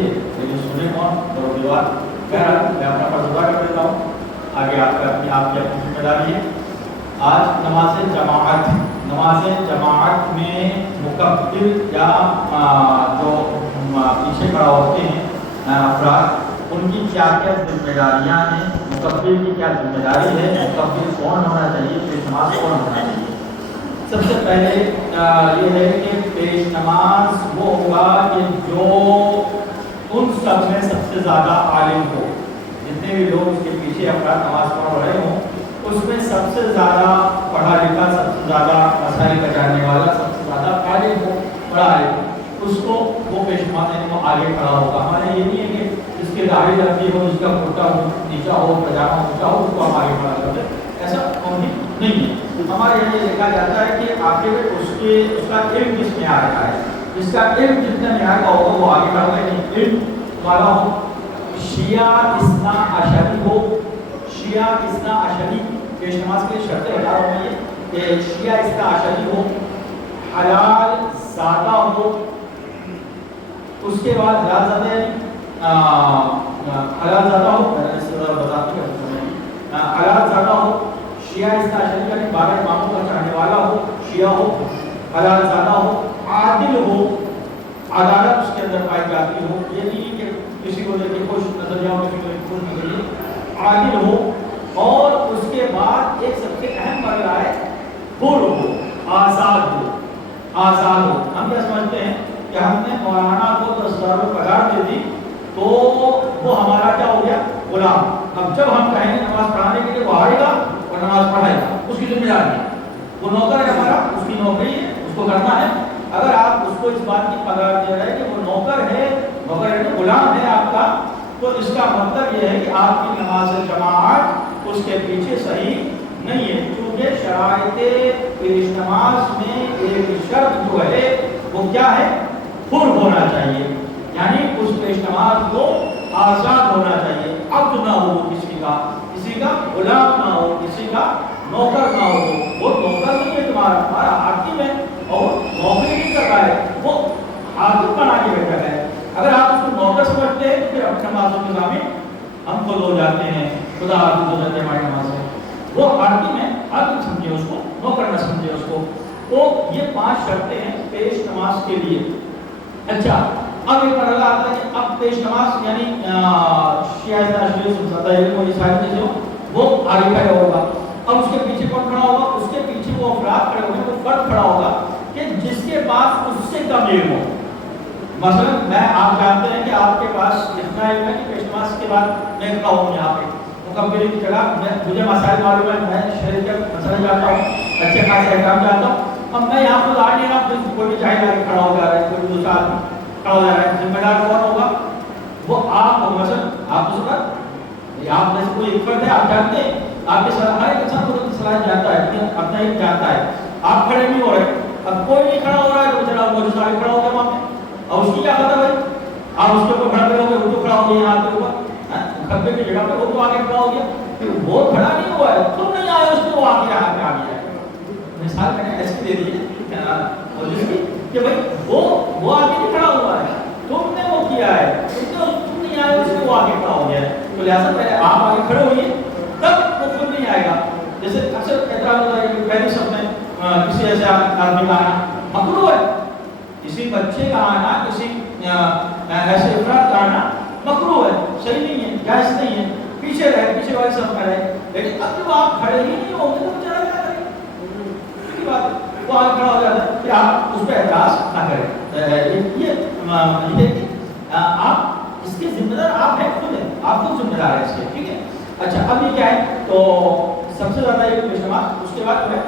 صحیح ہے لیکن سنے کون تو دیوار. بہرحال میں اپنا فرض کر دیتا ہوں, آگے آپ کی اپنی ذمہ داری ہے. آج نماز جماعت میں مکبر یا جو پیچھے کھڑا ہوتے ہیں افراد, ان کی کیا کیا ذمہ داریاں ہیں, مکبر کی کیا ذمہ داری ہے, مکبر کون ہونا چاہیے, پیش نماز کون ہونا چاہیے. سب سے پہلے یہ ہے کہ پیش نماز وہ ہوگا کہ جو ان سب میں سب سے زیادہ عالم ہو. جتنے بھی لوگ اس کے پیچھے افراد نماز پڑھ رہے ہوں اس میں سب سے زیادہ پڑھا لکھا, سب سے زیادہ مسائل کا جاننے والا, سب سے زیادہ عالم ہو, پڑھا ہے, اس کو وہ پیش نماز یعنی وہ آگے کھڑا ہوگا. ہمارے یہ نہیں ہے کہ جس کے داڑھی لمبی ہو, جس کا کرتا ہو نیچا ہو, پجامہ اونچا ہو, اس کو ہم آگے کھڑا کرتے, ایسا نہیں ہے. ہمارے یہاں یہ دیکھا جاتا ہے کہ آخر اس کا علم کس میں آ رہا ہے, جس کا علم جتنے میں آئے گا ہوگا وہ آگے بڑھتا ہے. علم والا ہو, شیعہ اثنا عشری ہو, شیعہ اثنا عشری پیش نماز کی شرطیں بتا رہا ہوں یہ کہ شیعہ اثنا عشری ہو, حلال زادہ ہو, اس کے بعد حلال زادہ حلال زادہ ہو, بتاتی ہے حلال زادہ ہو, شیعہ اثنا عشری کا 12 اماموں کا چاہنے والا ہو, شیعہ ہو, حلال زادہ ہو, عادل ہو, عدالت اس کے اندر پائی جاتی ہو, یہ نہیں کہ کسی کو دیکھ کے خوش نظر جاؤ, کسی کو دیکھ کے خوش نظر جاؤ, عادل ہو. اور اس کے بعد ایک سب سے اہم مرحلہ ہے حر ہو, آزاد ہو. آزاد ہو, ہم کیا سمجھتے ہیں کہ ہم نے مولانا کو 10,000 روپے پگار دے دی تو وہ ہمارا کیا ہو گیا, غلام. اب جب ہم کہیں گے نماز پڑھانے کے لیے وہ آئے گا اور نماز پڑھائے گا, اس کی ذمہ داری ہے, وہ نوکر ہے ہمارا, اس کی نوکری ہے, اس کو کرنا ہے. اگر آپ اس کو اس بات کی پگار دے رہے ہیں کہ وہ نوکر ہے, غلام ہے آپ کا, تو اس کا مطلب یہ ہے کہ آپ کی نماز جماعت اس کے پیچھے صحیح نہیں ہے. کیونکہ شرائط پیش نماز میں ایک شرط جو ہے وہ کیا ہے, حر ہونا چاہیے, یعنی اس پیش نماز کو آزاد ہونا چاہیے, عبد نہ ہو کسی کا غلام نہ ہو, کسی کا نوکر نہ ہو. وہ نوکر نہیں ہے تمہارا حاکم ہے اور نوکری نہیں کر رہا ہے, وہ حاکم بنا کے بیٹھا ہے. اگر آپ اس کو نوکر سمجھتے ہیں تو پھر اپنے نمازوں کے ضامن ہم خود ہو جاتے ہیں, خدا حافظ ہو جاتے ہیں ہماری نماز میں. وہ حاکم ہے, حاکم سمجھے اس کو, نوکر نہ سمجھے اس کو. تو یہ 5 شرطیں ہیں پیش نماز کے لیے. اچھا, اب ایک مرحلہ آتا ہے کہ اب پیش نماز یعنی شیعہ عشری زیادہ علم و عیسائی میں جو وہ آگے کھڑا ہوگا. اب اس کے پیچھے کون کھڑا ہوگا, اس کے پیچھے وہ افراد کھڑے ہوگے, وہ فرد کھڑا ہوگا کہ جس کے پاس اس سے کم علم ہو. مثلا میں, آپ جانتے ہیں کہ آپ کے پاس اتنا علم ہے کہ پیش نماز کے بعد میں کھڑا ہوں یہاں پہ مکمل کی جگہ, مجھے مسائل معلوم ہے, میں شہر کے مسئلہ جانتا ہوں, اچھے خاصے احکام جانتا ہوں. اب میں یہاں پر آ نہیں رہا, کوئی بھی جاہل آ کے کھڑا ہو جا رہا ہے, کوئی دوسرا آدمی کھڑا ہو جا رہا ہے, ذمہ دار کون ہوگا, وہ آپ ہو. مثلا آپ اس وقت آپ میں سے کوئی ایک فرد ہے, آپ جانتے ہیں, آپ کے ہر ایک انسان کو صلاحیت جانتا ہے, اپنا ہی جانتا ہے. آپ کھڑے نہیں ہو رہے, اب کوئی نہیں کھڑا ہو رہا ہے تو جناب وہ جو کھڑا ہو گیا وہاں پہ, اور اس کی کیا پتہ بھائی, آپ اس کے اوپر کھڑا ہو گئے, وہ تو کھڑا ہو گیا یہاں کے اوپر کھمبے کی جگہ پہ, وہ تو آگے کھڑا ہو گیا, پھر وہ کھڑا نہیں ہوا ہے, تم نہیں آئے, اس کو وہ آگے آ گیا. مثال میں نے ایسی دے دی ہے کہ بھائی وہ آگے نہیں کھڑا ہوا ہے, تم نے وہ کیا ہے, تم نہیں آئے, اس سے وہ آگے کھڑا ہو گیا ہے. تو لہٰذا پہلے آپ آگے کھڑے ہوئے تب وہ خود نہیں آئے گا. جیسے اکثر اعتراض ہوتا ہے کہ پہلے سب میں کسی ایسے آدمی کا آنا مکروہ ہے, کسی بچے کا آنا, کسی ایسے افراد کا آنا مکروہ ہے, صحیح نہیں ہے, جائز نہیں ہے. پیچھے رہے, پیچھے والے سب میں رہے. لیکن اب جب آپ کھڑے ہی نہیں ہوں گے تو چلا کیا کریں, بات وہ آگے کھڑا ہو جاتا ہے, کہ آپ اس پہ اعتراض نہ کریں. یہ آپ اس کے ذمہ دار آپ ہیں, خود ہیں, آپ خود ذمہ دار ہیں اس کے, ٹھیک ہے. اچھا, اب یہ کیا ہے, تو سب سے زیادہ یہ پیش نماز. اس کے بعد جو ہے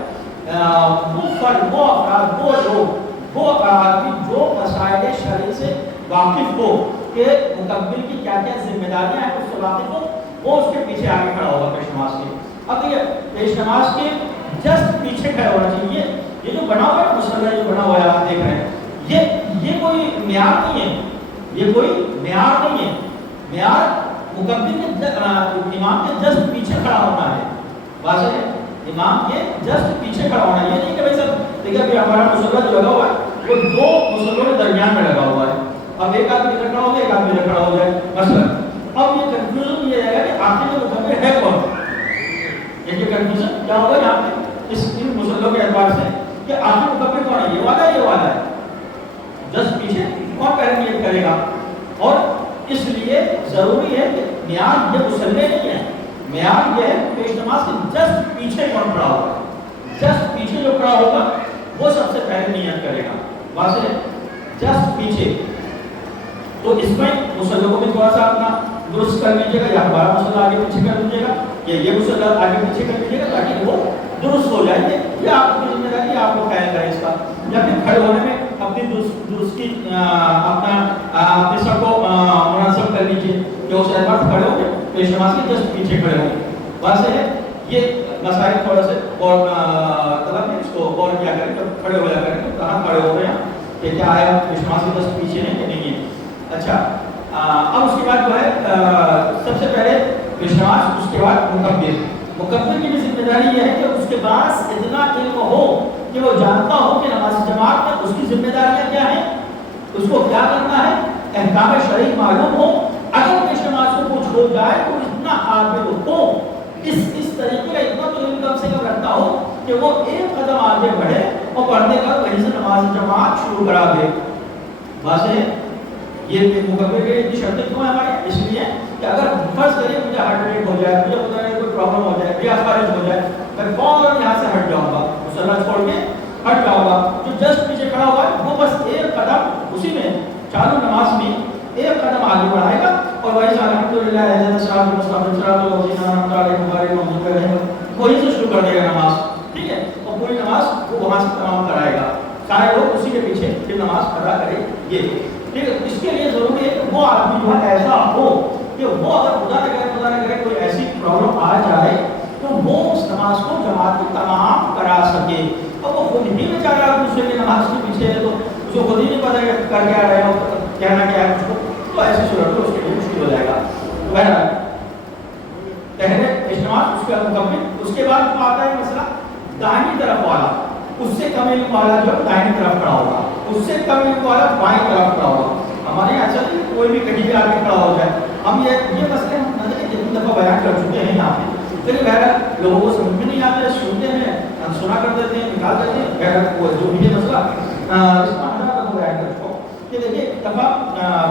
وہ فرد, وہ افراد, وہ لوگ, وہ آدمی جو مسائل شرعی سے واقف ہو کہ مکمل کی کیا کیا ذمہ داریاں ہیں اس سے واقف ہو, وہ اس کے پیچھے آگے کھڑا ہوگا پیش نماز کے. اب یہ پیش نماز کے جسٹ پیچھے کھڑا ہونا چاہیے. یہ جو بنا ہوا ہے مسئلہ, جو بنا ہوا ہے آپ دیکھ رہے ہیں, یہ کوئی معیار نہیں ہے, یہ کوئی معیار نہیں ہے. معیار مکمل کے امام کے جسٹ پیچھے کھڑا ہونا ہے. واضح ہے, امام کے جسٹ پیچھے کھڑا ہونا ہے. یہ نہیں کہ بھائی سب دیکھیے ابھی ہمارا مسئلہ جو لگا ہوا ہے وہ 2 مسئلوں کے درمیان میں لگا ہوا ہے. اب ایک آدمی ادھر کھڑا ہو جائے، ایک آدمی ادھر کھڑا ہو جائے مثلا، اب یہ کنفیوژن یہ رہے گا کہ آخر میں مکبر ہے کون؟ یہ کنفیوژن کیا ہوگا یہاں پہ اس ان مسلوں کے اعتبار سے کہ آخر مکبر کون ہے، یہ والا ہے یہ والا ہے، جسٹ پیچھے کون پہلے نیت کرے گا. اور اس لیے ضروری ہے کہ نیاز یہ مسلے نہیں ہے، معیار یہ ہے پیش نماز کے جسٹ پیچھے کون کھڑا ہوگا، جسٹ پیچھے جو کھڑا ہوگا وہ سب سے پہلے نیت کرے گا. واضح ہے؟ جسٹ پیچھے. تو اس میں مسلوں کو بھی تھوڑا سا اپنا درست کر لیجیے گا، یا ہمارا مسئلہ آگے پیچھے کر دیجیے گا، یا یہ مسئلہ آگے پیچھے کر دیجیے گا تاکہ وہ درست ہو جائے گے. یہ آپ کی ذمہ داری آپ کو قائم کریں اس کا. یا پھر کھڑے ہونے میں اپنی درستی اپنے سب کو مناسب کر لیجیے کہ اس اعتبار سے کھڑے ہو کے پیش نماز کے جسٹ پیچھے کھڑے ہوں. واضح ہے؟ یہ مسائل تھوڑا سے اور طلب ہے اس کو اور کیا کریں جب کھڑے ہو جا کریں تو کہاں کھڑے ہو رہے ہیں کہ کیا ہے پیش نماز کے جسٹ پیچھے نہیں کہ نہیں ہے. اچھا اب اس کے بعد جو ہے سب سے پہلے پیش نماز، اس کے بعد مکبر. مکبر کی بھی ذمہ داری یہ ہے کہ اس کے پاس اتنا علم ہو کہ وہ جانتا ہو کہ نماز جماعت میں اس کی ذمہ داریاں کیا ہیں، اس کو کیا کرنا ہے، احکام شرعی معلوم ہو. اگر پیش نماز کو کچھ ہو جائے تو اتنا قابل ہو، اس طریقے کا اتنا تو علم کم سے کم رکھتا ہو کہ وہ ایک قدم آگے بڑھے اور پڑھنے کا وہیں سے نماز جماعت شروع کرا دے. واضح ہے؟ یہ مکبر کے اتنی شرطیں کیوں ہیں ہمارے؟ اس لیے کہ اگر فرض کریے مجھے ہارٹ اٹیک ہو جائے، مجھے خدا نے کوئی پرابلم ہو جائے، یا خارج ہو جائے، میں فوراً یہاں سے ہٹ جاؤں گا، مصلی چھوڑ کے ہٹ جاؤں گا. جو جسٹ پیچھے کھڑا ہوا ہے وہ بس ایک قدم اسی میں چالو نماز میں ایک قدم آگے بڑھائے گا اور وہی الحمدللہ وہی سے شروع کر دے گا نماز. ٹھیک ہے؟ اور پوری نماز وہ وہاں سے تمام کرائے گا. سارے لوگ اسی کے پیچھے پھر نماز ادا کریں گے. ٹھیک ہے؟ اس کے لیے ضروری ہے کہ وہ آدمی جو ہے ایسا ہو کہ وہ اگر خدا نہ کرے کوئی ایسی پرابلم آ جائے تو وہ اس نماز کو جماعت میں تمام کرا سکے. اور وہ خود ہی بیچارہ دوسرے کی نماز کے پیچھے ہے تو اس کو خود ہی نہیں پتا کہ کر کیا رہے ہو، کہنا کیا ہے اس کو، تو ایسی صورت میں اس کے لیے مشکل ہو جائے گا. بہرحال پہلے اجتماع، اس کے بعد مکمل، اس کے بعد آتا ہے مسئلہ دائیں طرف والا. اس سے کم علم والا جو دائیں طرف کھڑا ہوگا، اس سے کم علم والا بائیں طرف کھڑا ہوگا. ہمارے یہاں ایسا نہیں کوئی بھی کہیں بھی آگے کھڑا ہو جائے. ہم یہ مسئلے ہم نظر جتنی دفعہ بیان کر چکے ہیں یہاں پہ، لیکن بہرحال لوگوں کو سمجھ میں نہیں آتے، سنتے ہیں، ہم سنا کر دیتے ہیں، نکال دیتے ہیں. بہرحال وہ جو بھی مسئلہ اس معاملہ کو بیان کر چکا ہوں کہ دیکھیے دفعہ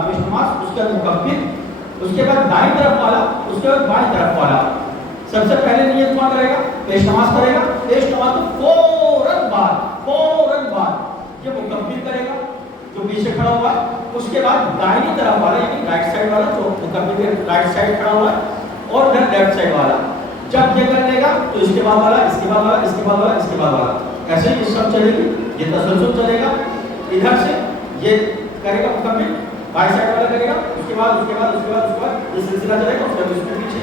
پیش نماز، اس کے بعد مکبر، اس کے بعد دائیں طرف والا، اس کے بعد بائیں طرف والا. سب سے پہلے نیت کون کرے گا؟ پیش نماز کرے گا. پیش نماز تو فوراً بعد یہ مکبر کرے گا جو پیچھے کھڑا ہوا ہے. اس کے بعد دائیں طرف والا یعنی رائٹ سائڈ والا جو مکبر کے رائٹ سائڈ کھڑا ہوا ہے اور پھر لیفٹ سائڈ والا. جب یہ کر لے گا تو اس کے بعد والا، اس کے بعد والا، اس کے بعد والا، اس کے بعد والا، ایسے ہی سب چلے گی. یہ تسلسل چلے گا. ادھر سے یہ کرے گا مکبر، بائیں سائڈ والا کرے گا، اس کے بعد اس کے بعد اس کے بعد اس کے بعد یہ سلسلہ چلے گا. اس کے پیچھے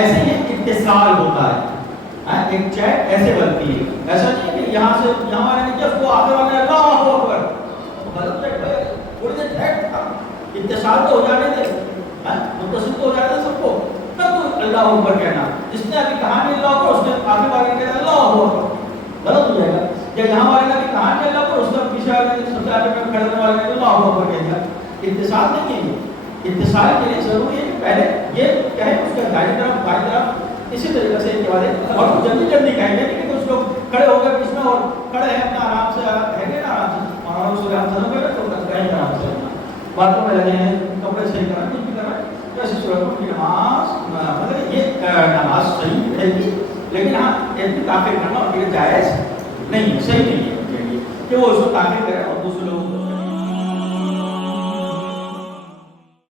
ایسے ہی اتصال ہوتا ہے. ایک چیٹ ایسے بنتی ہے. ایسا نہیں ہے کہ یہاں سے یہاں والے نے کیا اس کو آگے والے اللہ اکبر غلط ہے، تھوڑی دیر ٹھہر تھا. اتصال تو ہو جانے دے، متصل تو ہو جانے دے سب کو، تب تو اللہ اکبر کہنا. جس نے ابھی کہا نہیں اللہ اکبر، اس نے آگے والے نے کہا اللہ اکبر، غلط ہو جائے گا. یا یہاں والے نے کہا نہیں اللہ اکبر، اس نے پیچھے والے نے سب سے آگے میں کھڑے ہونے والے نے اللہ اکبر کہہ دیا. اتصال نہیں ہے. اتصال کے لیے ضروری ہے کہ پہلے یہ کہیں اس کا دائیں طرف بائیں طرف اسی طریقے سے کے والے اور جلدی کہیں گے کہ کچھ لوگ کھڑے ہو گئے بیچ میں اور کھڑے ہیں اپنا آرام سے ہے گے نا آرام سے اور اس کو ہم سنو گے تو کہیں آرام سے باتوں میں لگے ہیں، کپڑے صحیح کرنا کچھ بھی کرنا. تو ایسی صورت میں نماز مطلب یہ نماز صحیح رہے گی، لیکن ہاں اتنی تاخیر کرنا اور یہ جائز نہیں ہے، صحیح نہیں ہے ان کے لیے کہ وہ اس کو تاخیر کرے اور دوسرے لوگوں کو